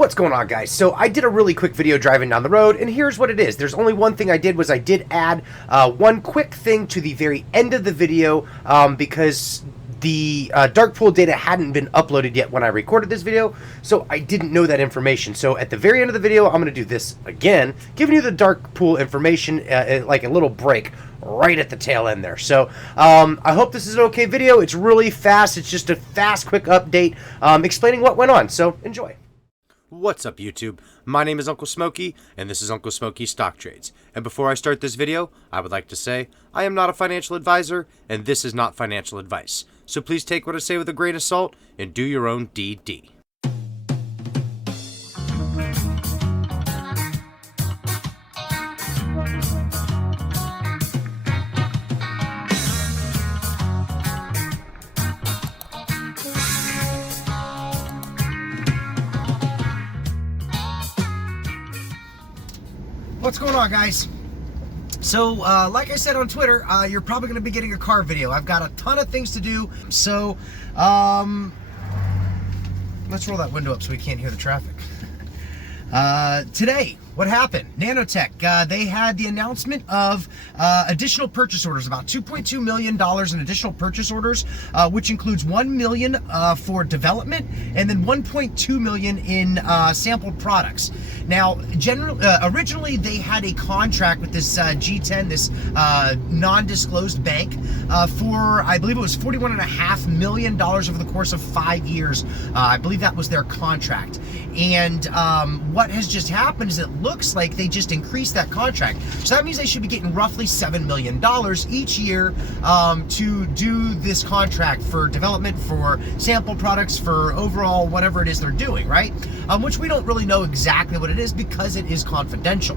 What's going on, guys? So I did a really quick video driving down the road, and here's what it is. There's only one thing I did was I did add one quick thing to the very end of the video because the dark pool data hadn't been uploaded yet when I recorded this video, so I didn't know that information. So at the very end of the video, I'm going to do this again, giving you the dark pool information, like a little break right at the tail end there. So I hope this is an okay video. It's really fast. It's just a fast, quick update explaining what went on. So enjoy. What's up, YouTube? My name is Uncle Smokey, and this is Uncle Smokey Stock Trades. And before I start this video, I would like to say I am not a financial advisor, and this is not financial advice. So please take what I say with a grain of salt and do your own DD. What's going on, guys? So, like I said on Twitter, you're probably going to be getting a car video. I've got a ton of things to do, so, let's roll that window up so we can't hear the traffic. Today, what happened? Nanotech, they had the announcement of additional purchase orders, about $2.2 million in additional purchase orders, which includes $1 million for development and then $1.2 million in sampled products. Now, originally they had a contract with this G10, this non-disclosed bank, for, I believe it was $41.5 million over the course of 5 years. I believe that was their contract. And what has just happened is it looks like they just increased that contract. So that means they should be getting roughly $7 million each year to do this contract for development, for sample products, for overall whatever it is they're doing, right? Which we don't really know exactly what it is because it is confidential.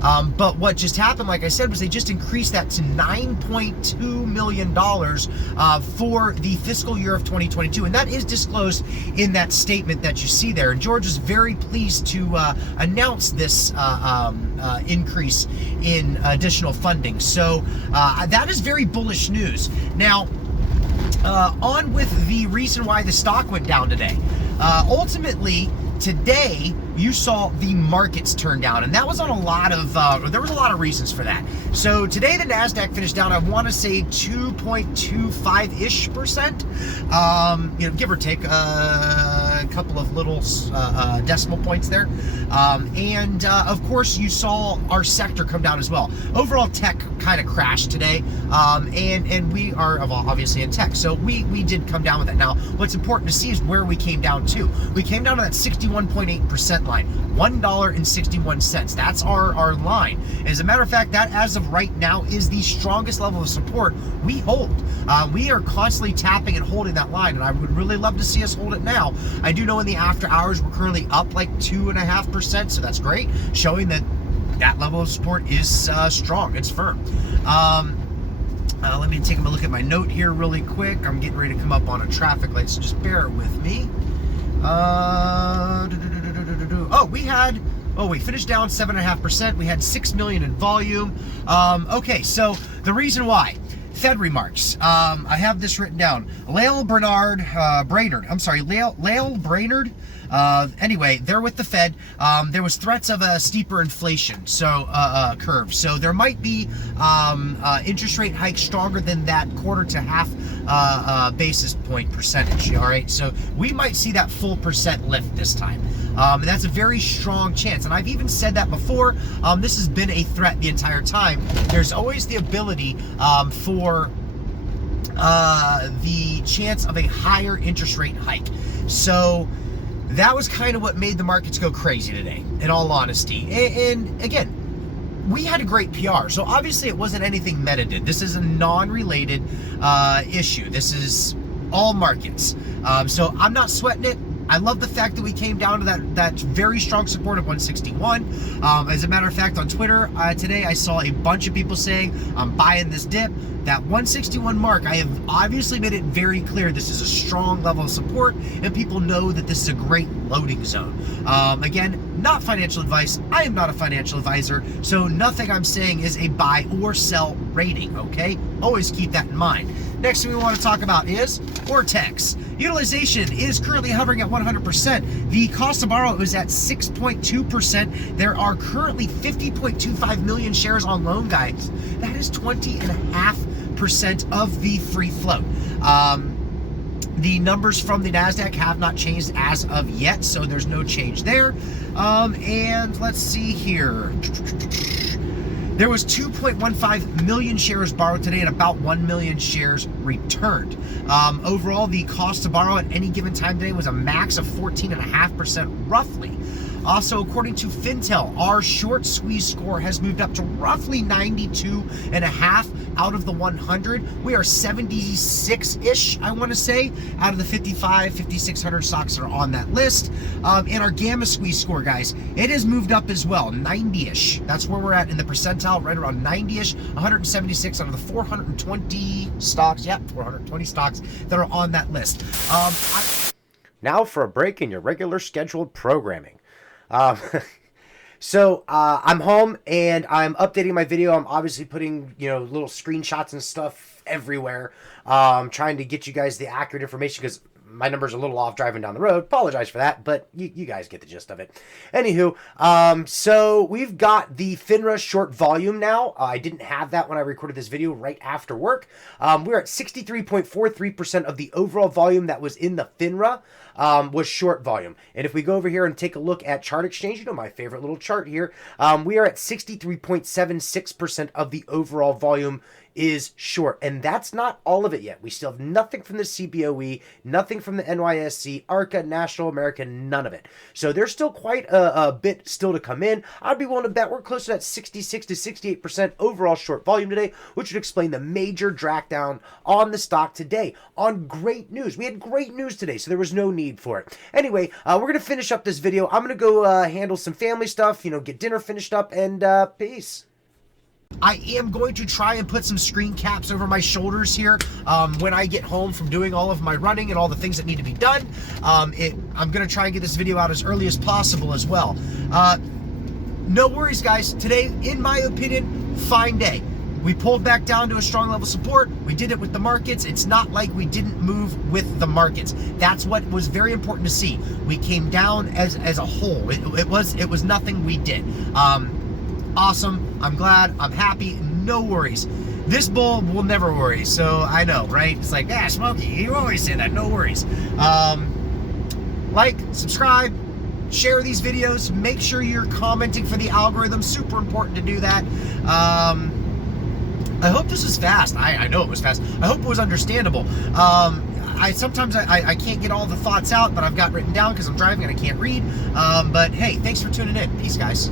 But what just happened, like I said, was they just increased that to $9.2 million for the fiscal year of 2022. And that is disclosed in that statement that you see there. And George is very pleased to announce this increase in additional funding. So that is very bullish news. Now, on with the reason why the stock went down today. Ultimately, today you saw the markets turn down, and that was on a lot of there was a lot of reasons for that. So today the Nasdaq finished down, I want to say 2.25-ish%, you know, give or take a couple of little decimal points there. And of course you saw our sector come down as well. Overall tech kind of crashed today, and we are obviously in tech, so we did come down with it. Now what's important to see is where we came down to. We came down to that 61.8% line, $1.61. That's our line. As a matter of fact, that as of right now is the strongest level of support we hold. We are constantly tapping and holding that line, and I would really love to see us hold it now. I do know in the after hours we're currently up like 2.5%, so that's great, showing that that level of support is strong, it's firm. Let me take a look at my note here really quick. I'm getting ready to come up on a traffic light, so just bear with me. We finished down 7.5%. We had 6 million in volume. Okay, so the reason why. Fed remarks. I have this written down. Lael Brainard. Anyway, they're with the Fed. There was threats of a steeper inflation curve. So there might be interest rate hikes stronger than that quarter to half basis point percentage. All right, so we might see that full percent lift this time. And that's a very strong chance. And I've even said that before. This has been a threat the entire time. There's always the ability for the chance of a higher interest rate hike. So that was kind of what made the markets go crazy today, in all honesty. And again, we had a great PR, so obviously it wasn't anything Meta did. This is a non-related issue. This is all markets. So I'm not sweating it. I love the fact that we came down to that very strong support of 161. As a matter of fact, on Twitter today, I saw a bunch of people saying, I'm buying this dip. That 161 mark, I have obviously made it very clear this is a strong level of support, and people know that this is a great loading zone. Again, not financial advice. I am not a financial advisor, so nothing I'm saying is a buy or sell rating, okay? Always keep that in mind. Next thing we want to talk about is Vortex. Utilization is currently hovering at 100%. The cost to borrow is at 6.2%. There are currently 50.25 million shares on loan, guys. That is 20.5% of the free float. The numbers from the NASDAQ have not changed as of yet, so there's no change there. And let's see here. There was 2.15 million shares borrowed today and about 1 million shares returned. Overall, the cost to borrow at any given time today was a max of 14.5% roughly. Also, according to Fintel, our short squeeze score has moved up to roughly 92.5 out of the 100. We are 76-ish, I want to say, out of the 5,600 stocks that are on that list. And our gamma squeeze score, guys, it has moved up as well, 90-ish. That's where we're at in the percentile, right around 90-ish, 176 out of the 420 stocks. Yep, 420 stocks that are on that list. Now for a break in your regular scheduled programming. So I'm home and I'm updating my video. I'm obviously putting, little screenshots and stuff everywhere, trying to get you guys the accurate information because my number's a little off driving down the road. Apologize for that, but you guys get the gist of it. Anywho, so we've got the FINRA short volume now. I didn't have that when I recorded this video right after work. We're at 63.43% of the overall volume that was in the FINRA was short volume. And if we go over here and take a look at Chart Exchange, my favorite little chart here, we are at 63.76% of the overall volume is short. And that's not all of it yet. We still have nothing from the CBOE, nothing from the NYSE, ARCA, National American, none of it. So there's still quite a bit still to come in. I'd be willing to bet we're close to that 66 to 68% overall short volume today, which would explain the major drag down on the stock today on great news. We had great news today, so there was no need for it. Anyway, we're going to finish up this video. I'm going to go handle some family stuff, get dinner finished up, and peace. I am going to try and put some screen caps over my shoulders here when I get home from doing all of my running and all the things that need to be done. I'm going to try and get this video out as early as possible as well. No worries, guys. Today, in my opinion, fine day. We pulled back down to a strong level support. We did it with the markets. It's not like we didn't move with the markets. That's what was very important to see. We came down as a whole. It was nothing we did. Awesome. I'm glad. I'm happy. No worries. This bull will never worry. So I know, right? It's like, Smokey, you always say that. No worries. Like, subscribe, share these videos. Make sure you're commenting for the algorithm. Super important to do that. I hope this was fast. I know it was fast. I hope it was understandable. Sometimes I can't get all the thoughts out, but I've got written down because I'm driving and I can't read. But hey, thanks for tuning in. Peace, guys.